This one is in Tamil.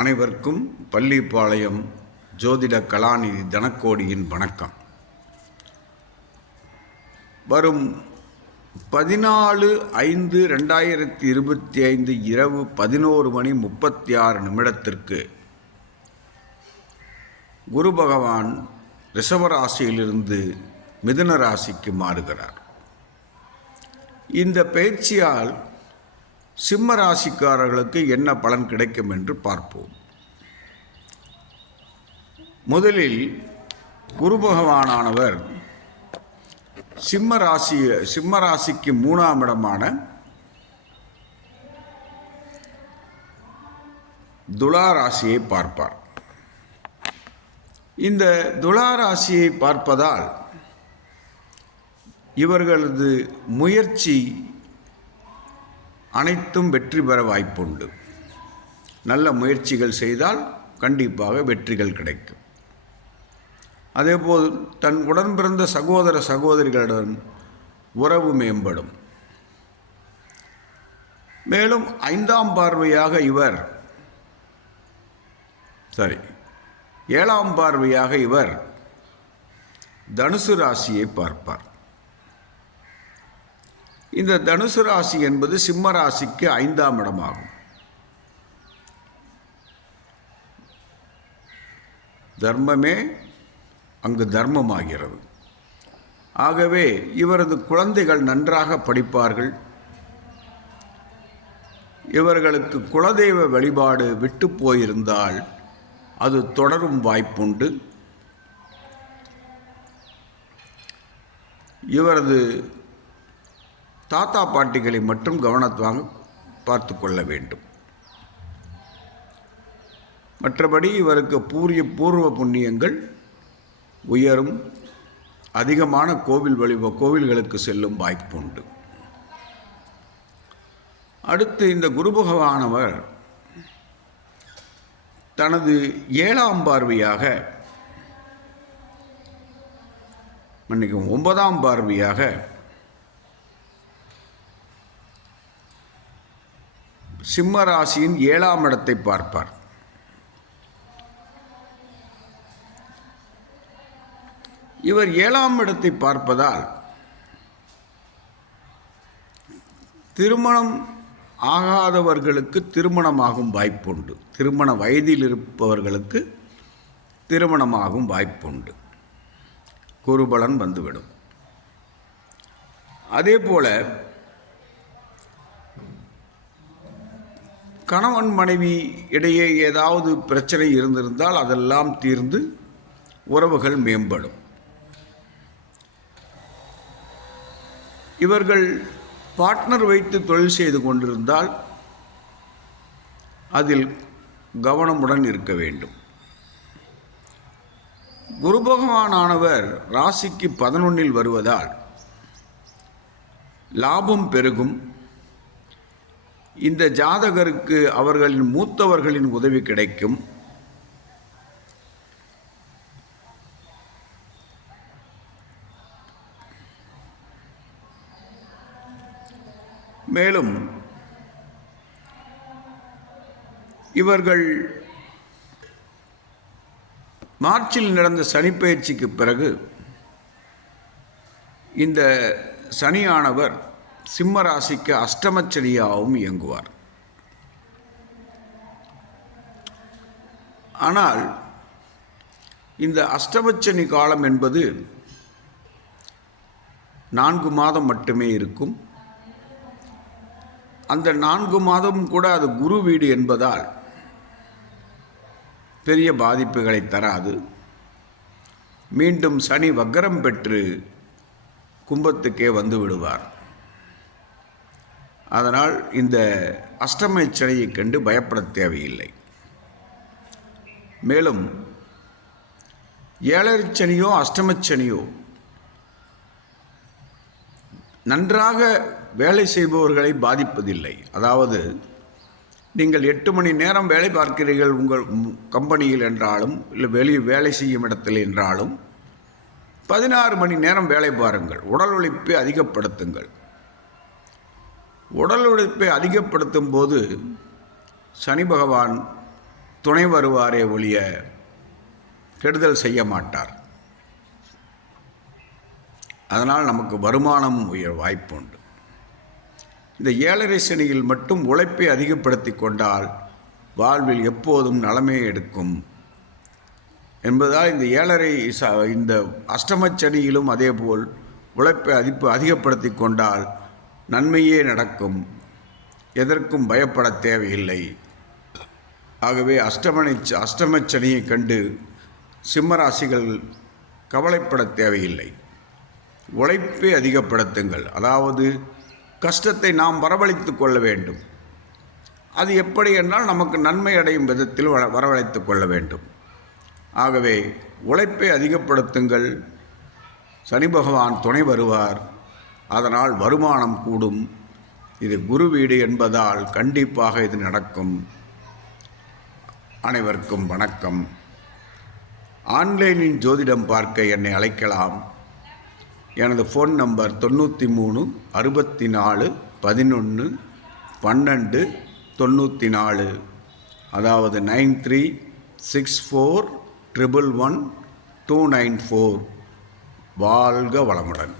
அனைவருக்கும் பள்ளிப்பாளையம் ஜோதிட கலாநிதி தனக்கோடியின் வணக்கம். வரும் பதினாலு ஐந்து ரெண்டாயிரத்தி இருபத்தி ஐந்து இரவு பதினோரு மணி முப்பத்தி ஆறு நிமிடத்திற்கு குரு பகவான் ரிஷபராசியிலிருந்து மிதுன ராசிக்கு மாறுகிறார். இந்த பயிற்சியால் சிம்ம ராசிக்காரர்களுக்கு என்ன பலன் கிடைக்கும் என்று பார்ப்போம். முதலில் குரு பகவானானவர் சிம்ம ராசி சிம்ம ராசிக்கு மூணாம் இடமான துலா ராசியை பார்ப்பார். இந்த துலா ராசியை பார்ப்பதால் இவர்களது முயற்சி அனைத்தும் வெற்றி பெற வாய்ப்புண்டு. நல்ல முயற்சிகள் செய்தால் கண்டிப்பாக வெற்றிகள் கிடைக்கும். அதேபோல் தன் உடன் பிறந்த சகோதர சகோதரிகளுடன் உறவு மேம்படும். மேலும் ஐந்தாம் பார்வையாக இவர் சரி ஏழாம் பார்வையாக இவர் தனுசு ராசியை பார்ப்பார். இந்த தனுசு ராசி என்பது சிம்ம ராசிக்கு ஐந்தாம் இடமாகும். தர்மமே அங்கு தர்மமாகிறது. ஆகவே இவரது குழந்தைகள் நன்றாக படிப்பார்கள். இவர்களுக்கு குலதெய்வ வழிபாடு விட்டு போயிருந்தால் அது தொடரும் வாய்ப்புண்டு. இவரது தாத்தா பாட்டிகளை மட்டும் கவனத்துவாங்க பார்த்து கொள்ள வேண்டும். மற்றபடி இவருக்கு பூரிய பூர்வ புண்ணியங்கள் உயரும். அதிகமான கோவில் வழிப கோவில்களுக்கு செல்லும் வாய்ப்பு உண்டு அடுத்து இந்த குரு பகவானவர் தனது ஏழாம் பார்வையாக மன்னிக்கும் ஒன்பதாம் பார்வையாக சிம்ம ராசியின் ஏழாம் இடத்தை பார்ப்பார். இவர் ஏழாம் இடத்தை பார்ப்பதால் திருமணம் ஆகாதவர்களுக்கு திருமணமாகும் வாய்ப்புண்டு. திருமண வயதில் இருப்பவர்களுக்கு திருமணமாகும் வாய்ப்புண்டு. குருபலன் வந்துவிடும். அதே போல கணவன் மனைவி இடையே ஏதாவது பிரச்சனை இருந்திருந்தால் அதெல்லாம் தீர்ந்து உறவுகள் மேம்படும். இவர்கள் பார்ட்னர் வைத்து தொழில் செய்து கொண்டிருந்தால் அதில் கவனமுடன் இருக்க வேண்டும். குரு பகவானானவர் ராசிக்கு பதினொன்னில் வருவதால் லாபம் பெருகும். இந்த ஜாதகருக்கு அவர்களின் மூத்தவர்களின் உதவி கிடைக்கும். மேலும் இவர்கள் மார்ச்சில் நடந்த சனிப்பயிற்சிக்கு பிறகு இந்த சனியானவர் சிம்ம ராசிக்கு அஷ்டமச்சனியாகவும் இயங்குவார். ஆனால் இந்த அஷ்டமச்சனி காலம் என்பது நான்கு மாதம் மட்டுமே இருக்கும். அந்த நான்கு மாதம் கூட அது குரு வீடு என்பதால் பெரிய பாதிப்புகளை தராது. மீண்டும் சனி வக்கரம் பெற்று கும்பத்துக்கே வந்து விடுவார். அதனால் இந்த அஷ்டம சனியை கண்டு பயப்பட தேவையில்லை. மேலும் ஏழரை சனியோ அஷ்டமச்சனியோ நன்றாக வேலை செய்பவர்களை பாதிப்பதில்லை. அதாவது நீங்கள் எட்டு மணி நேரம் வேலை பார்க்கிறீர்கள் உங்கள் கம்பெனியில் என்றாலும் இல்லை வெளியே வேலை செய்யும் இடத்தில் என்றாலும் பதினாறு மணி நேரம் வேலை பாருங்கள். உடல் உழைப்பை அதிகப்படுத்துங்கள். உடல் உழைப்பை அதிகப்படுத்தும் போது சனி பகவான் துணை வருவாரே ஒழிய கெடுதல் செய்ய மாட்டார். அதனால் நமக்கு வருமானம் உயர் வாய்ப்பு உண்டு இந்த ஏழரை சனியில் மட்டும் உழைப்பை அதிகப்படுத்தி கொண்டால் வாழ்வில் எப்போதும் நலமே எடுக்கும். என்பதால் இந்த ஏழரை ச இந்த அஷ்டமச்சனியிலும் அதேபோல் உழைப்பை அதிப்பு அதிகப்படுத்தி கொண்டால் நன்மையே நடக்கும். எதற்கும் பயப்பட தேவையில்லை. ஆகவே அஷ்டமனை அஷ்டமச்சனியை கண்டு சிம்மராசிகள் கவலைப்பட தேவையில்லை. உழைப்பை அதிகப்படுத்துங்கள். அதாவது கஷ்டத்தை நாம் வரவழைத்து கொள்ள வேண்டும். அது எப்படி என்றால் நமக்கு நன்மை அடையும் விதத்தில் வர வரவழைத்து கொள்ள வேண்டும். ஆகவே உழைப்பை அதிகப்படுத்துங்கள். சனி பகவான் துணை வருவார். அதனால் வருமானம் கூடும். இது குரு வீடு என்பதால் கண்டிப்பாக இது நடக்கும். அனைவருக்கும் வணக்கம். ஆன்லைனின் ஜோதிடம் பார்க்க என்னை அழைக்கலாம். எனது ஃபோன் நம்பர் தொண்ணூற்றி மூணு அறுபத்தி நாலு பதினொன்று பன்னெண்டு தொண்ணூற்றி நாலு அதாவது nine three six four triple one two nine four. வாழ்க வளமுடன்.